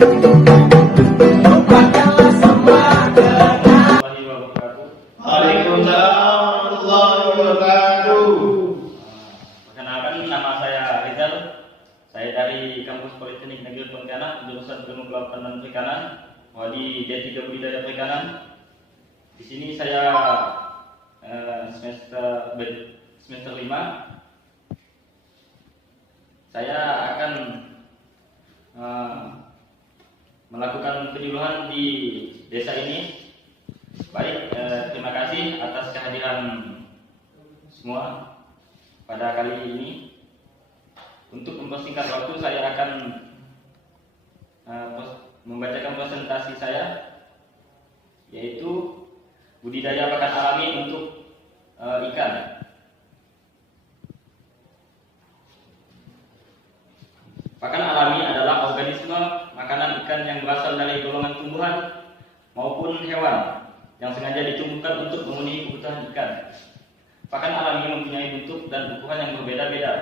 Rupakalah semua dengan Waalaikumsalam warahmatullahi wabarakatuh. Perkenalkan, nama saya Rizal. Saya dari Kampus Politeknik Negeri Pontianak, jurusan Ilmu Kelautan dan Perikanan, prodi D3 Budidaya Perikanan. Di sini saya semester 5. Saya akan melakukan penyuluhan di desa ini. Baik, terima kasih atas kehadiran semua pada kali ini. Untuk mempersingkat waktu, saya akan membacakan presentasi saya, yaitu budidaya pakan alami untuk ikan. Pakan alami adalah organisme makanan ikan yang berasal dari golongan tumbuhan maupun hewan yang sengaja ditumbuhkan untuk memenuhi kebutuhan ikan. Pakan alami mempunyai bentuk dan ukuran yang berbeda-beda,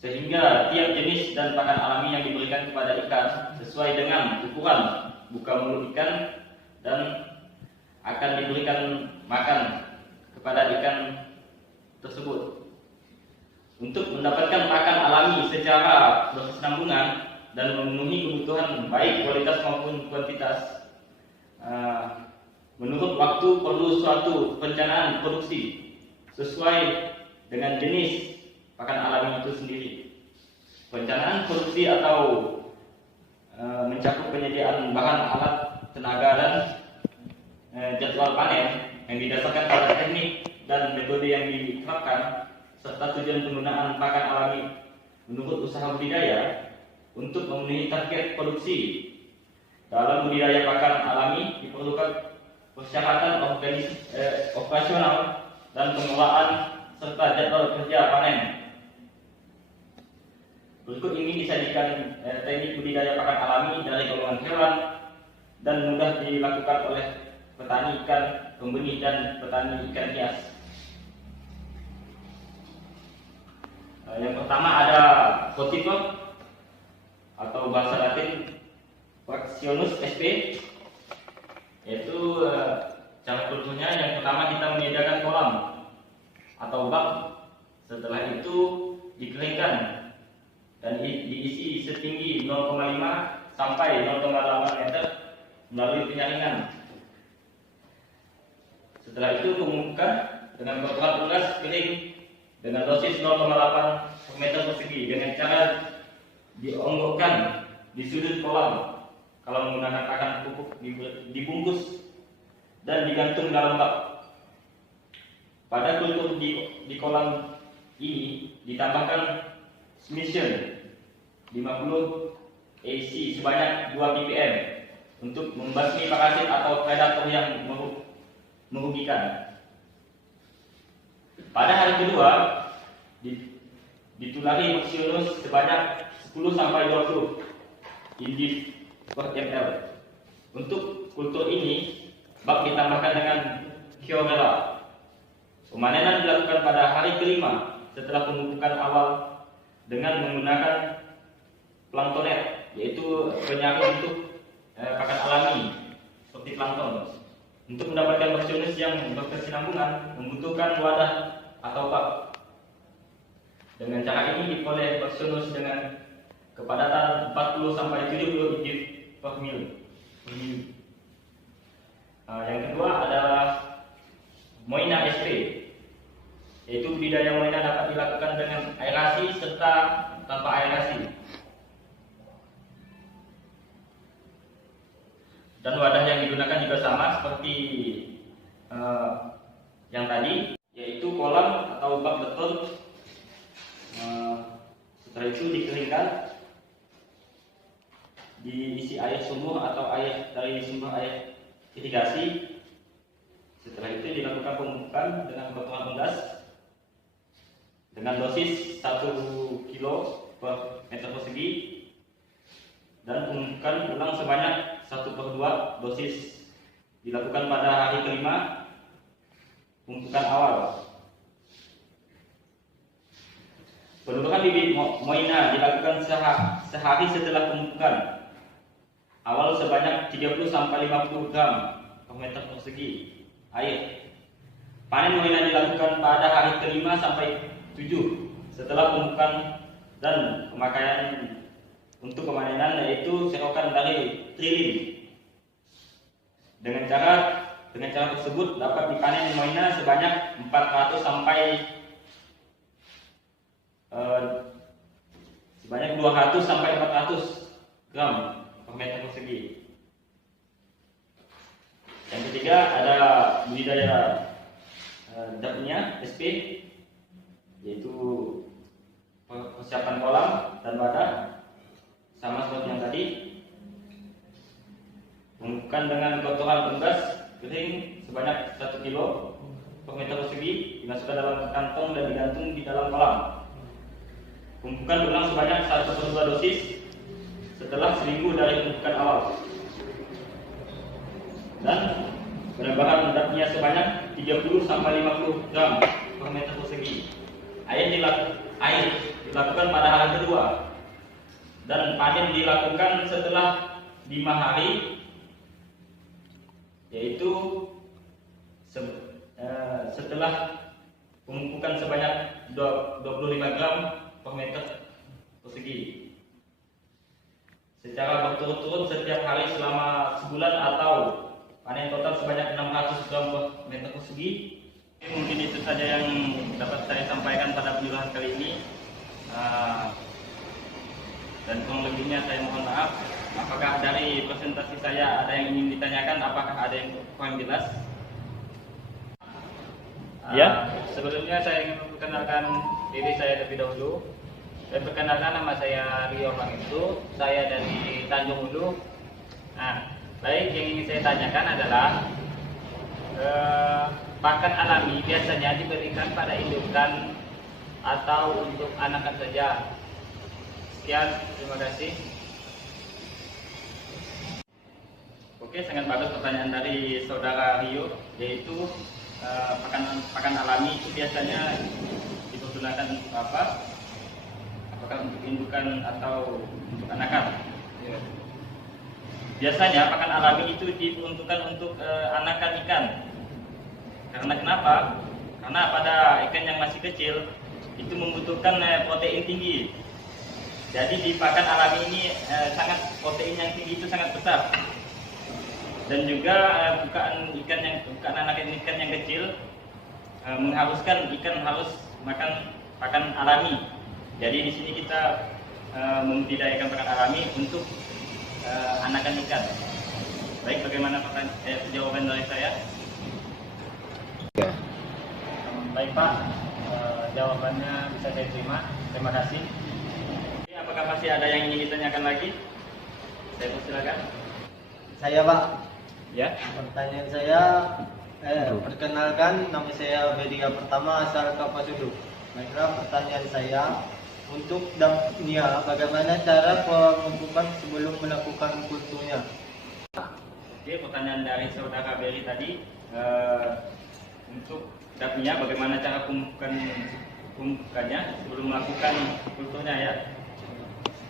sehingga tiap jenis dan pakan alami yang diberikan kepada ikan sesuai dengan ukuran buka mulut ikan dan akan diberikan makan kepada ikan tersebut. Untuk mendapatkan pakan alami secara berkesinambungan dan memenuhi kebutuhan baik kualitas maupun kuantitas, menurut waktu perlu suatu perencanaan produksi sesuai dengan jenis pakan alami itu sendiri. Perencanaan produksi atau mencakup penyediaan bahan, alat, tenaga, dan jadwal panen yang didasarkan pada teknik dan metode yang diterapkan, serta tujuan penggunaan pakan alami menurut usaha budidaya untuk memenuhi target produksi. Dalam budidaya pakan alami diperlukan persyaratan operasional dan pengelolaan serta jadwal kerja panen. Berikut ini disajikan teknik budidaya pakan alami dari golongan hewan dan mudah dilakukan oleh petani ikan pembenih dan petani ikan hias. Yang pertama ada protipe atau bahasa Latin Fractionus sp, yaitu cara kulturnya. Yang pertama kita menyediakan kolam atau bak. Setelah itu dikeringkan dan diisi setinggi 0,5 sampai 0,8 meter melalui penyaringan. Setelah itu pemupukan dengan kotoran unggas kering dengan dosis 0,8 meter persegi dengan cara dionggokkan di sudut kolam. Kalau menggunakan pakan pupuk dibungkus dan digantung dalam bak. Pada kultur di kolam ini ditambahkan smishing 50 AC sebanyak 2 ppm untuk membasmi parasit atau predator yang merugikan. Pada hari kedua ditulari Fractionus sebanyak 10 sampai 20 indif per ml. Untuk kultur ini bak ditambahkan dengan Chlorella. Pemanenan dilakukan pada hari kelima setelah pemupukan awal dengan menggunakan planktonet, yaitu penyaring untuk pakan alami seperti plankton. Untuk mendapatkan Fractionus yang berkesinambungan membutuhkan wadah atau bak. Dengan cara ini diperoleh Fractionus dengan kepadatan 40 sampai 70 indif per mil. Yang kedua adalah Moina sp, yaitu budidaya moina dapat dilakukan dengan aerasi serta tanpa aerasi. Dan wadah yang digunakan juga sama seperti yang tadi, yaitu kolam atau bak beton. Setelah itu dikeringkan, diisi air sumur atau air dari sumber air irigasi. Setelah itu dilakukan pemupukan dengan kotoran unggas dengan dosis 1 kg per meter persegi dan pemupukan ulang sebanyak 1/2 dosis dilakukan pada hari kelima pemupukan awal. Penurunan bibit moina dilakukan sehari setelah pemupukan awal sebanyak 30 sampai 50 gram per meter persegi air. Panen mulai dilakukan pada hari ke-5 sampai 7 setelah pemupukan dan pemakaian untuk pemanenan, yaitu serokan dari triling. Dengan cara tersebut dapat dipanen moina sebanyak 400 sampai sebanyak 200 sampai 400 gram per meter persegi. Yang ketiga ada budidaya dapnya SP, yaitu persiapan kolam dan wadah sama seperti yang tadi. Pemupukan dengan kotoran unggas kering sebanyak 1 kilo per meter persegi, dimasukkan dalam kantong dan digantung di dalam kolam. Pemupukan ulang sebanyak 1/2 dosis setelah seminggu dari pemupukan awal. Dan penambahan endapnya sebanyak 30 sampai 50 gram per meter persegi. Air dilakukan pada hari kedua dan panen dilakukan setelah 5 hari, yaitu setelah pemupukan sebanyak 25 gram per meter persegi secara berturut-turut setiap hari selama sebulan, atau panen total sebanyak 600 gram per meter persegi. Mungkin itu saja yang dapat saya sampaikan pada penyuluhan kali ini, dan kurang lebihnya saya mohon maaf. Apakah dari presentasi saya ada yang ingin ditanyakan? Apakah ada yang kurang jelas? Ya, sebelumnya saya ingin memperkenalkan diri saya terlebih dahulu. Saya perkenalkan, nama saya Rio Mangistu, saya dari Tanjung Hulu. Nah, baik, yang ingin saya tanyakan adalah pakan alami biasanya diberikan pada indukan atau untuk anakan saja? Sekian, terima kasih. Oke, sangat bagus pertanyaan dari saudara Rio, yaitu pakan alami itu biasanya dipergunakan untuk apa? Apakah untuk indukan atau untuk anakan? Ya. Biasanya pakan alami itu diperuntukkan untuk anakan ikan. Karena kenapa? Karena pada ikan yang masih kecil itu membutuhkan protein tinggi. Jadi di pakan alami ini protein yang tinggi itu sangat besar. Dan juga bukaan anakan ikan yang kecil mengharuskan ikan harus makan pakan alami. Jadi di sini kita membudidayakan pakan alami untuk anakan ikan. Baik, bagaimana jawaban dari saya? Baik Pak, jawabannya bisa saya terima. Terima kasih. Apakah masih ada yang ingin ditanyakan lagi? Saya persilakan. Saya Pak. Ya. Pertanyaan saya, perkenalkan, nama saya Bedia Pertama, asal Kapasudu. Baiklah, pertanyaan saya, untuk dapnya, bagaimana cara pemupukan sebelum melakukan kulturnya? Oke, pertanyaan dari saudara Beri tadi, untuk dapnya, bagaimana cara pemupukannya sebelum melakukan kulturnya ya?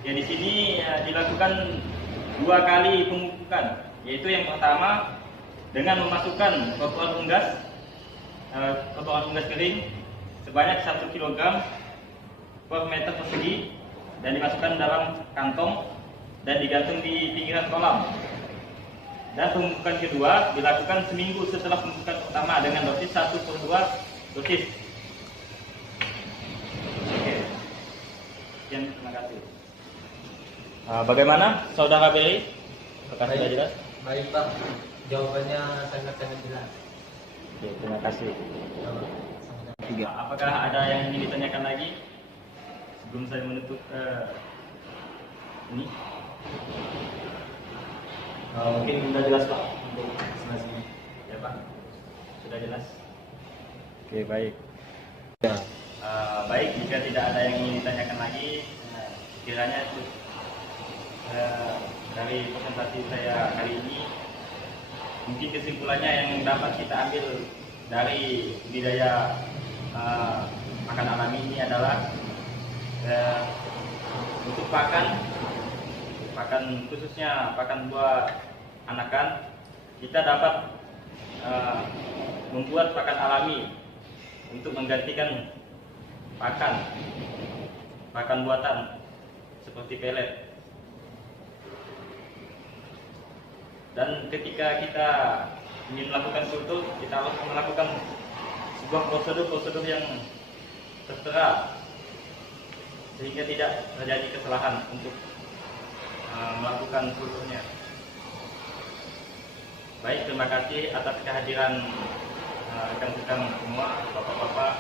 Ya, di sini dilakukan 2 kali pemupukan, yaitu yang pertama dengan memasukkan kotoran unggas kering sebanyak 1 kg per meter persegi dan dimasukkan dalam kantong dan digantung di pinggiran kolam. Dan pemupukan kedua dilakukan seminggu setelah pemupukan pertama dengan dosis 1/2 dosis. Oke. Sekian, terima kasih. Bagaimana saudara Beri? Apakah sudah jelas? Baik Pak, jawabannya sangat-sangat jelas. Oke, terima kasih. Apakah ada yang ingin ditanyakan lagi sebelum saya menutup ini? Mungkin sudah jelas Pak untuk presentasinya. Ya Pak, sudah jelas. Oke, baik. Baik, jika tidak ada yang ingin ditanyakan lagi, kiranya itu dari presentasi saya kali ini, mungkin kesimpulannya yang dapat kita ambil dari budidaya pakan alami ini adalah untuk pakan pakan khususnya pakan buah anakan, kita dapat membuat pakan alami untuk menggantikan pakan buatan seperti pelet. Dan ketika kita ingin melakukan kultur, kita harus melakukan sebuah prosedur yang tertera sehingga tidak terjadi kesalahan untuk melakukan kulturnya. Baik, terima kasih atas kehadiran rekan-rekan semua, bapak-bapak.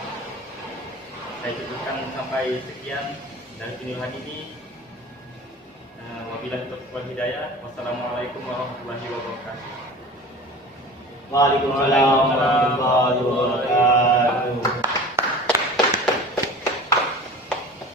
Saya cukupkan sampai sekian dari Tinul Hadidi. Wabillahi taufiq wal hidayah. Wassalamualaikum warahmatullahi wabarakatuh. Waalaikumsalam warahmatullahi wabarakatuh.